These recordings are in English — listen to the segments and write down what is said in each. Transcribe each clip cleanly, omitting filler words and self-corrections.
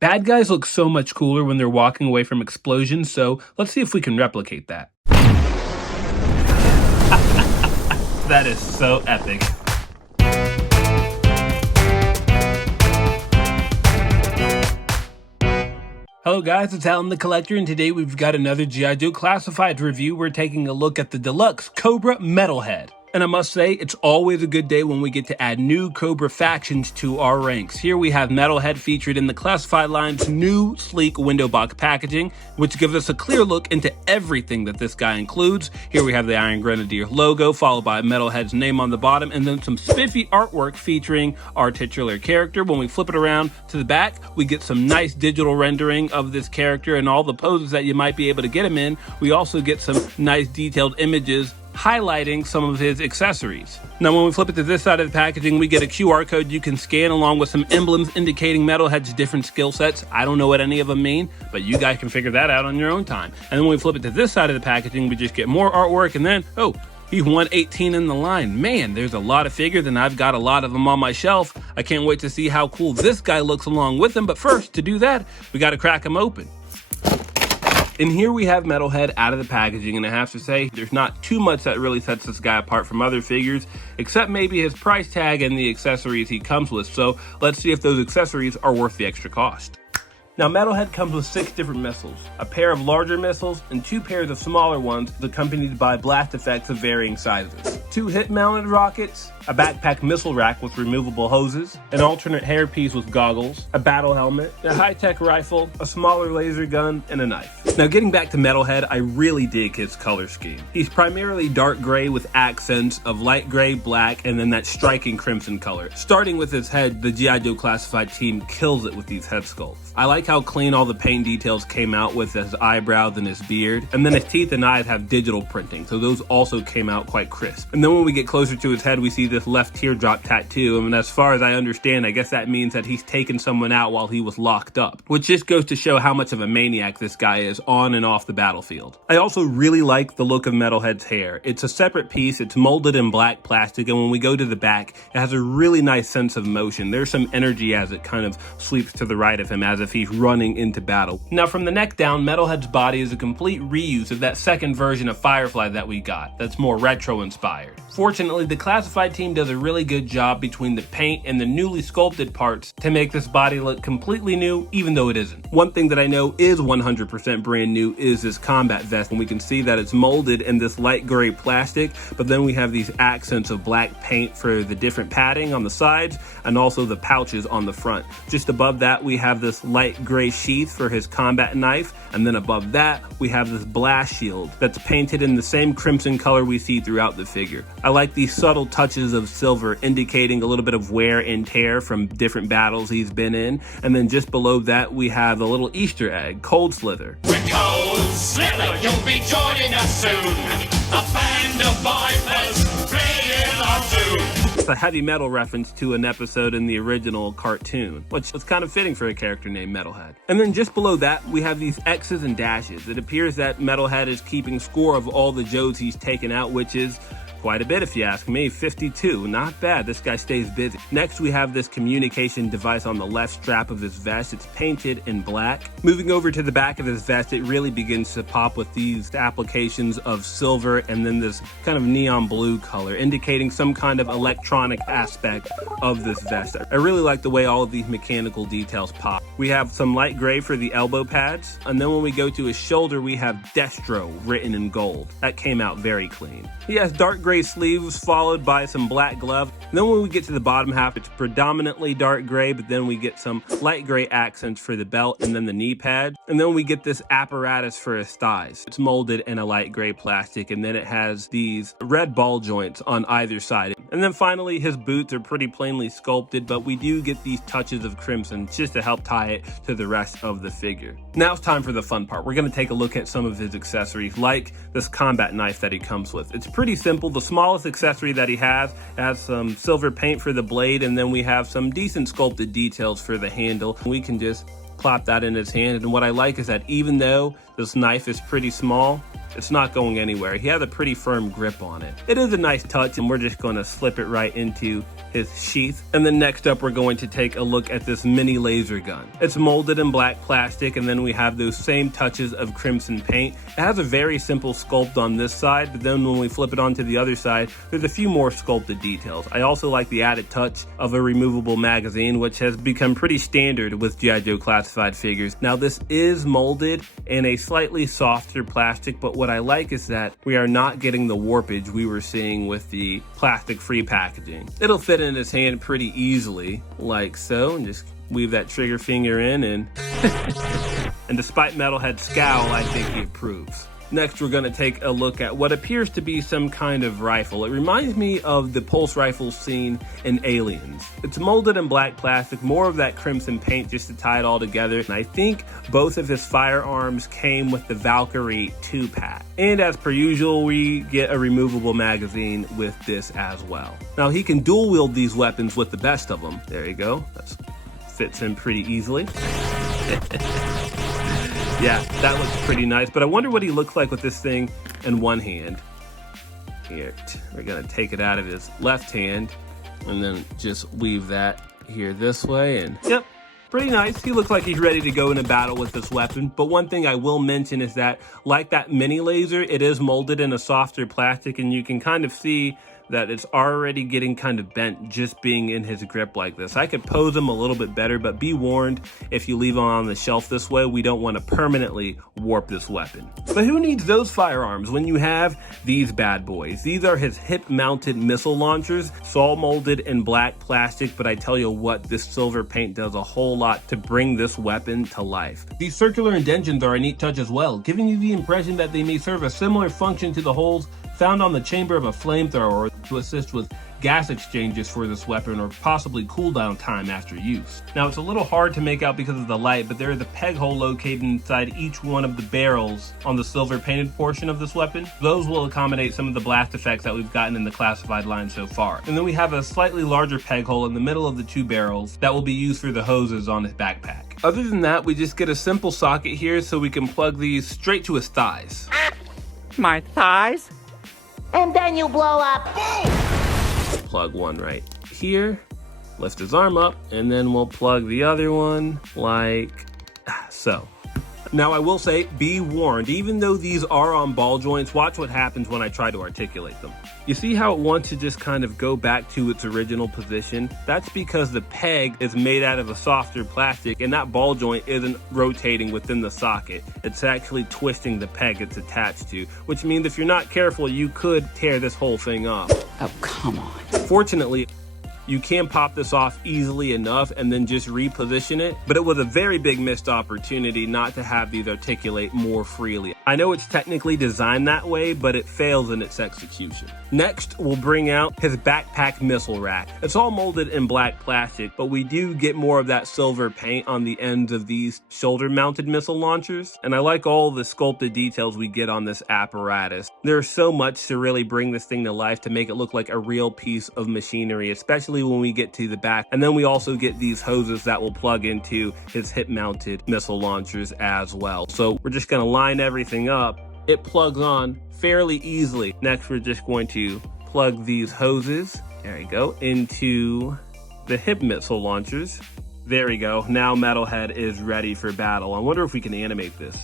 Bad guys look so much cooler when they're walking away from explosions, so let's see if we can replicate that. That is so epic. Hello guys, it's Alan the Collector, and today we've got another G.I. Joe Classified review. We're taking a look at the Deluxe Cobra Metalhead. And I must say, it's always a good day when we get to add new Cobra factions to our ranks. Here we have Metalhead featured in the Classified line's new sleek window box packaging, which gives us a clear look into everything that this guy includes. Here we have the Iron Grenadier logo, followed by Metalhead's name on the bottom, and then some spiffy artwork featuring our titular character. When we flip it around to the back, we get some nice digital rendering of this character and all the poses that you might be able to get him in. We also get some nice detailed images highlighting some of his accessories. Now when we flip it to this side of the packaging, we get a QR code you can scan along with some emblems indicating Metalhead's different skill sets. I don't know what any of them mean, but you guys can figure that out on your own time. And then when we flip it to this side of the packaging, we just get more artwork, and then, oh, he's 118 in the line. Man, there's a lot of figures, and I've got a lot of them on my shelf. I can't wait to see how cool this guy looks along with them, but first, to do that, we gotta crack him open. And here we have Metalhead out of the packaging, and I have to say, there's not too much that really sets this guy apart from other figures, except maybe his price tag and the accessories he comes with. So let's see if those accessories are worth the extra cost. Now Metalhead comes with 6 different missiles, a pair of larger missiles and 2 pairs of smaller ones accompanied by blast effects of varying sizes. 2 hip-mounted rockets, a backpack missile rack with removable hoses, an alternate hairpiece with goggles, a battle helmet, a high-tech rifle, a smaller laser gun, and a knife. Now getting back to Metalhead, I really dig his color scheme. He's primarily dark gray with accents of light gray, black, and then that striking crimson color. Starting with his head, the G.I. Joe Classified team kills it with these head sculpts. I like how clean all the paint details came out with his eyebrows and his beard, and then his teeth and eyes have digital printing, so those also came out quite crisp. And then when we get closer to his head, we see this left teardrop tattoo, and as far as I understand, I guess that means that he's taken someone out while he was locked up, which just goes to show how much of a maniac this guy is on and off the battlefield. I also really like the look of Metalhead's hair. It's a separate piece, it's molded in black plastic, and when we go to the back, it has a really nice sense of motion. There's some energy as it kind of sweeps to the right of him as if he's running into battle. Now from the neck down, Metalhead's body is a complete reuse of that second version of Firefly that we got, that's more retro inspired. Fortunately, the Classified team does a really good job between the paint and the newly sculpted parts to make this body look completely new, even though it isn't. One thing that I know is 100% brand new is this combat vest, and we can see that it's molded in this light gray plastic, but then we have these accents of black paint for the different padding on the sides and also the pouches on the front. Just above that, we have this light gray sheath for his combat knife, and then above that, we have this blast shield that's painted in the same crimson color we see throughout the figure. I like these subtle touches of silver indicating a little bit of wear and tear from different battles he's been in. And then just below that, we have the little Easter egg, Cold Slither. With Cold Slither, you'll be joining us soon. A band of vipers playing our tune. It's a heavy metal reference to an episode in the original cartoon, which is kind of fitting for a character named Metalhead. And then just below that, we have these X's and dashes. It appears that Metalhead is keeping score of all the Joes he's taken out, which is quite a bit if you ask me. 52, not bad. This guy stays busy. Next we have this communication device on the left strap of his vest. It's painted in black. Moving over to the back of his vest, it really begins to pop with these applications of silver and then this kind of neon blue color, indicating some kind of electronic aspect of this vest. I really like the way all of these mechanical details pop. We have some light gray for the elbow pads, and then when we go to his shoulder, we have Destro written in gold. That came out very clean. He has dark gray sleeves followed by some black glove. And then when we get to the bottom half, it's predominantly dark gray, but then we get some light gray accents for the belt and then the knee pad. And then we get this apparatus for his thighs. It's molded in a light gray plastic, and then it has these red ball joints on either side. And then finally, his boots are pretty plainly sculpted, but we do get these touches of crimson just to help tie it to the rest of the figure. Now it's time for the fun part. We're going to take a look at some of his accessories, like this combat knife that he comes with. It's pretty simple. The smallest accessory that he has some silver paint for the blade, and then we have some decent sculpted details for the handle. We can just plop that in his hand, and what I like is that even though this knife is pretty small, It's not going anywhere. He has a pretty firm grip on it. It is a nice touch, and we're just going to slip it right into his sheath. And then next up, we're going to take a look at this mini laser gun. It's molded in black plastic, and then we have those same touches of crimson paint. It has a very simple sculpt on this side, but then when we flip it onto the other side, there's a few more sculpted details. I also like the added touch of a removable magazine, which has become pretty standard with G.I. Joe classified figures. Now, this is molded in a slightly softer plastic, but what I like is that we are not getting the warpage we were seeing with the plastic-free packaging. It'll fit in his hand pretty easily, like so, and just weave that trigger finger in, and and despite Metalhead's scowl, I think he approves. Next, we're going to take a look at what appears to be some kind of rifle. It reminds me of the pulse rifle seen in Aliens. It's molded in black plastic, more of that crimson paint just to tie it all together. And I think both of his firearms came with the Valkyrie 2-pack. And as per usual, we get a removable magazine with this as well. Now, he can dual wield these weapons with the best of them. There you go. That fits in pretty easily. Yeah, that looks pretty nice, but I wonder what he looks like with this thing in one hand. Here, we're gonna take it out of his left hand and then just weave that here this way, and yep, pretty nice. He looks like he's ready to go into battle with this weapon, but one thing I will mention is that, like that mini laser, it is molded in a softer plastic, and you can kind of see that it's already getting kind of bent just being in his grip like this. I could pose him a little bit better, but be warned, if you leave him on the shelf this way, we don't want to permanently warp this weapon. But who needs those firearms when you have these bad boys? These are his hip-mounted missile launchers. It's all molded in black plastic, but I tell you what, this silver paint does a whole lot to bring this weapon to life. These circular indentions are a neat touch as well, giving you the impression that they may serve a similar function to the holes found on the chamber of a flamethrower to assist with gas exchanges for this weapon, or possibly cooldown time after use. Now, it's a little hard to make out because of the light, but there is a peg hole located inside each one of the barrels on the silver painted portion of this weapon. Those will accommodate some of the blast effects that we've gotten in the classified line so far. And then we have a slightly larger peg hole in the middle of the two barrels that will be used for the hoses on his backpack. Other than that, we just get a simple socket here so we can plug these straight to his thighs. My thighs? And then you blow up. Plug one right here, lift his arm up, and then we'll plug the other one like so. Now, I will say, be warned, even though these are on ball joints, watch what happens when I try to articulate them. You see how it wants to just kind of go back to its original position? That's because the peg is made out of a softer plastic, and that ball joint isn't rotating within the socket. It's actually twisting the peg it's attached to, which means if you're not careful, you could tear this whole thing off. Oh, come on. Fortunately, you can pop this off easily enough and then just reposition it, but it was a very big missed opportunity not to have these articulate more freely. I know it's technically designed that way, but it fails in its execution. Next, we'll bring out his backpack missile rack. It's all molded in black plastic, but we do get more of that silver paint on the ends of these shoulder-mounted missile launchers, and I like all the sculpted details we get on this apparatus. There's so much to really bring this thing to life to make it look like a real piece of machinery, especially when we get to the back. And then we also get these hoses that will plug into his hip-mounted missile launchers as well. So we're just going to line everything up. It plugs on fairly easily. Next, we're just going to plug these hoses, there we go, into the hip missile launchers. There we go. Now Metalhead is ready for battle. I wonder if we can animate this.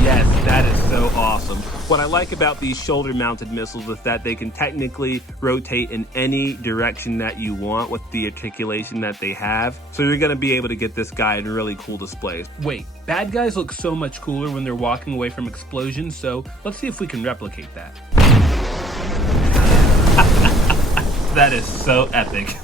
Yes, that is so awesome. What I like about these shoulder-mounted missiles is that they can technically rotate in any direction that you want with the articulation that they have. So you're going to be able to get this guy in really cool displays. Wait, bad guys look so much cooler when they're walking away from explosions, so let's see if we can replicate that. That is so epic.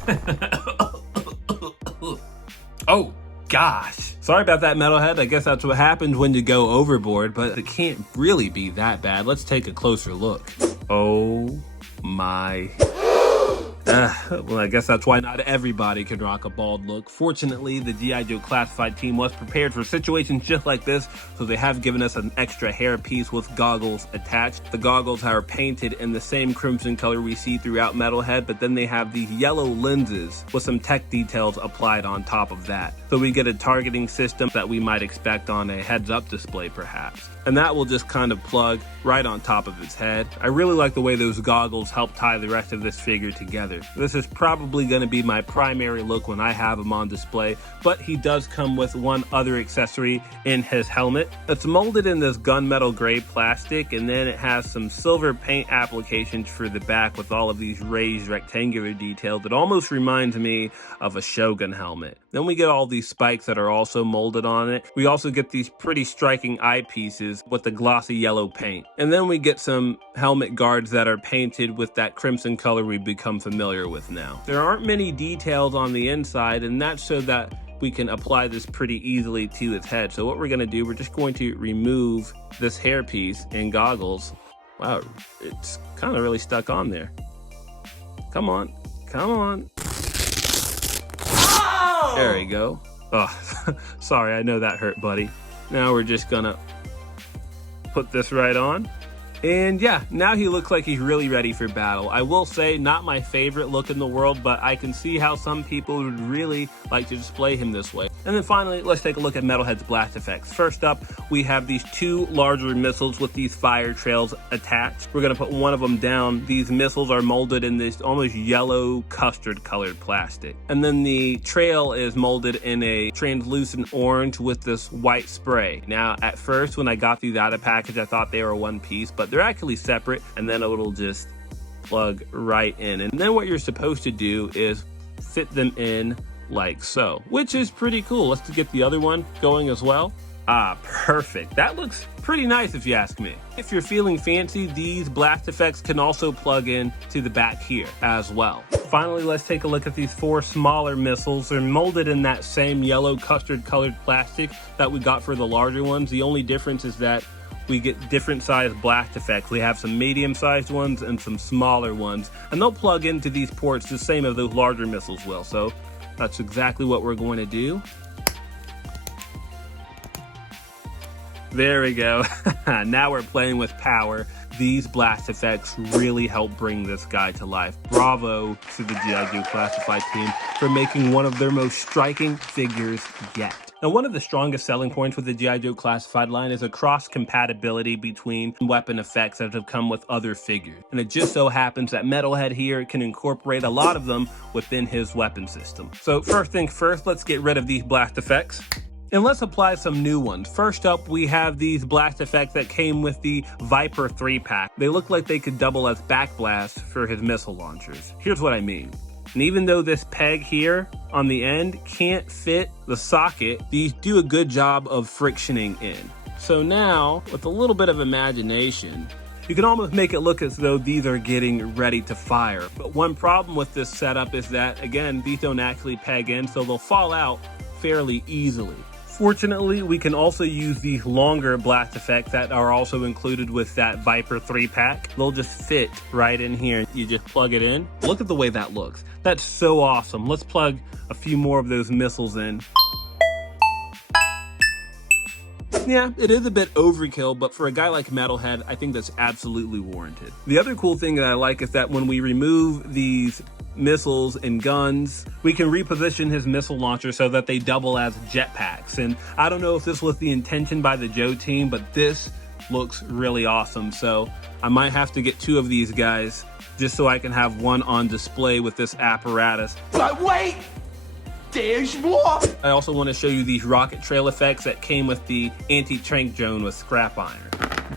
Oh, gosh. Sorry about that, Metalhead. I guess that's what happens when you go overboard, but it can't really be that bad. Let's take a closer look. Oh my Well, I guess that's why not everybody can rock a bald look. Fortunately, the G.I. Joe Classified team was prepared for situations just like this, so they have given us an extra hair piece with goggles attached. The goggles are painted in the same crimson color we see throughout Metalhead, but then they have these yellow lenses with some tech details applied on top of that. So we get a targeting system that we might expect on a heads-up display perhaps. And that will just kind of plug right on top of his head. I really like the way those goggles help tie the rest of this figure together. This is probably going to be my primary look when I have him on display, but he does come with one other accessory in his helmet. It's molded in this gunmetal gray plastic, and then it has some silver paint applications for the back with all of these raised rectangular details that almost reminds me of a Shogun helmet. Then we get all these spikes that are also molded on it. We also get these pretty striking eyepieces with the glossy yellow paint. And then we get some helmet guards that are painted with that crimson color we've become familiar with now. There aren't many details on the inside, and that's so that we can apply this pretty easily to his head. So what we're gonna do, we're just going to remove this hairpiece and goggles. Wow, it's kind of really stuck on there. Come on, come on. There we go. Oh, sorry, I know that hurt, buddy. Now we're just gonna put this right on. And yeah, now he looks like he's really ready for battle. I will say, not my favorite look in the world, but I can see how some people would really like to display him this way. And then finally, let's take a look at Metalhead's blast effects. First up, we have these two larger missiles with these fire trails attached. We're gonna put one of them down. These missiles are molded in this almost yellow custard colored plastic. And then the trail is molded in a translucent orange with this white spray. Now, at first, when I got these out of package, I thought they were one piece, but they're actually separate, and then it'll just plug right in. And then what you're supposed to do is fit them in like so, which is pretty cool. Let's get the other one going as well. Ah, perfect. That looks pretty nice if you ask me. If you're feeling fancy, these blast effects can also plug in to the back here as well. Finally, let's take a look at these four smaller missiles. They're molded in that same yellow custard colored plastic that we got for the larger ones. The only difference is that we get different sized blast effects. We have some medium sized ones and some smaller ones, and they'll plug into these ports the same as those larger missiles will. So that's exactly what we're going to do. There we go. Now we're playing with power. These blast effects really help bring this guy to life. Bravo to the G.I. Joe Classified team for making one of their most striking figures yet. Now, one of the strongest selling points with the G.I. Joe Classified line is a cross-compatibility between weapon effects that have come with other figures. And it just so happens that Metalhead here can incorporate a lot of them within his weapon system. So first thing first, let's get rid of these blast effects. And let's apply some new ones. First up, we have these blast effects that came with the Viper 3-pack. They look like they could double as backblast for his missile launchers. Here's what I mean. And even though this peg here on the end can't fit the socket, these do a good job of frictioning in. So now, with a little bit of imagination, you can almost make it look as though these are getting ready to fire. But one problem with this setup is that, again, these don't actually peg in, so they'll fall out fairly easily. Fortunately, we can also use these longer blast effects that are also included with that Viper 3-pack. They'll just fit right in here. You just plug it in. Look at the way that looks. That's so awesome. Let's plug a few more of those missiles in. Yeah, it is a bit overkill, but for a guy like Metalhead, I think that's absolutely warranted. The other cool thing that I like is that when we remove these missiles and guns, we can reposition his missile launcher so that they double as jetpacks. And I don't know if this was the intention by the Joe team, but this looks really awesome. So I might have to get two of these guys just so I can have one on display with this apparatus. But wait! There's more! I also want to show you these rocket trail effects that came with the anti-tank drone with scrap iron.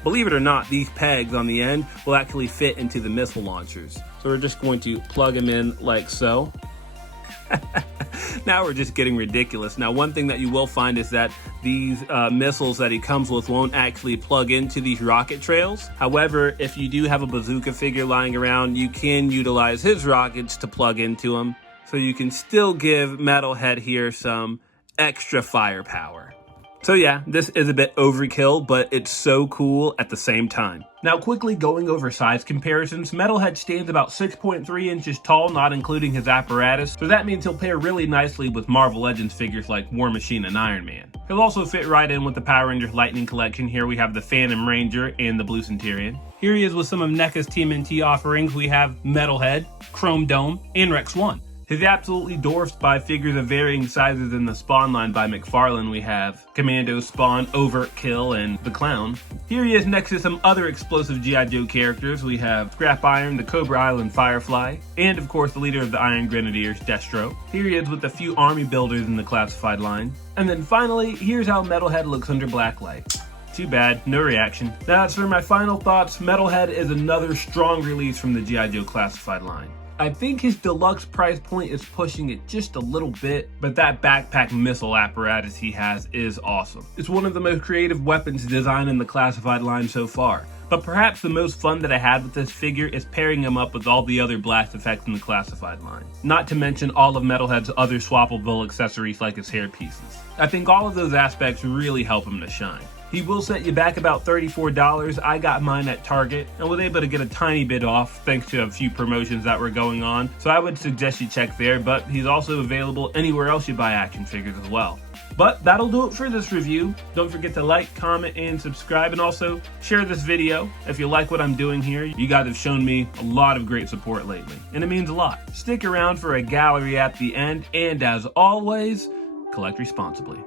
Believe it or not, these pegs on the end will actually fit into the missile launchers. So we're just going to plug them in like so. Now we're just getting ridiculous. Now, one thing that you will find is that these missiles that he comes with won't actually plug into these rocket trails. However, if you do have a bazooka figure lying around, you can utilize his rockets to plug into them. So you can still give Metalhead here some extra firepower. So yeah, this is a bit overkill, but it's so cool at the same time. Now quickly going over size comparisons, Metalhead stands about 6.3 inches tall, not including his apparatus, so that means he'll pair really nicely with Marvel Legends figures like War Machine and Iron Man. He'll also fit right in with the Power Rangers Lightning Collection. Here we have the Phantom Ranger and the Blue Centurion. Here he is with some of NECA's TMNT offerings. We have Metalhead, Chrome Dome, and Rex 1. He's absolutely dwarfed by figures of varying sizes in the Spawn line by McFarlane. We have Commando, Spawn, Overkill, and the Clown. Here he is next to some other explosive G.I. Joe characters. We have Scrap Iron, the Cobra Island Firefly, and of course the leader of the Iron Grenadiers, Destro. Here he is with a few army builders in the classified line. And then finally, here's how Metalhead looks under blacklight. Too bad, no reaction. Now as for my final thoughts, Metalhead is another strong release from the G.I. Joe classified line. I think his deluxe price point is pushing it just a little bit, but that backpack missile apparatus he has is awesome. It's one of the most creative weapons designed in the classified line so far. But perhaps the most fun that I had with this figure is pairing him up with all the other blast effects in the classified line. Not to mention all of Metalhead's other swappable accessories like his hair pieces. I think all of those aspects really help him to shine. He will set you back about $34. I got mine at Target and was able to get a tiny bit off thanks to a few promotions that were going on, so I would suggest you check there, but he's also available anywhere else you buy action figures as well. But that'll do it for this review. Don't forget to like, comment, and subscribe, and also share this video if you like what I'm doing here. You guys have shown me a lot of great support lately, and it means a lot. Stick around for a gallery at the end, and as always, collect responsibly.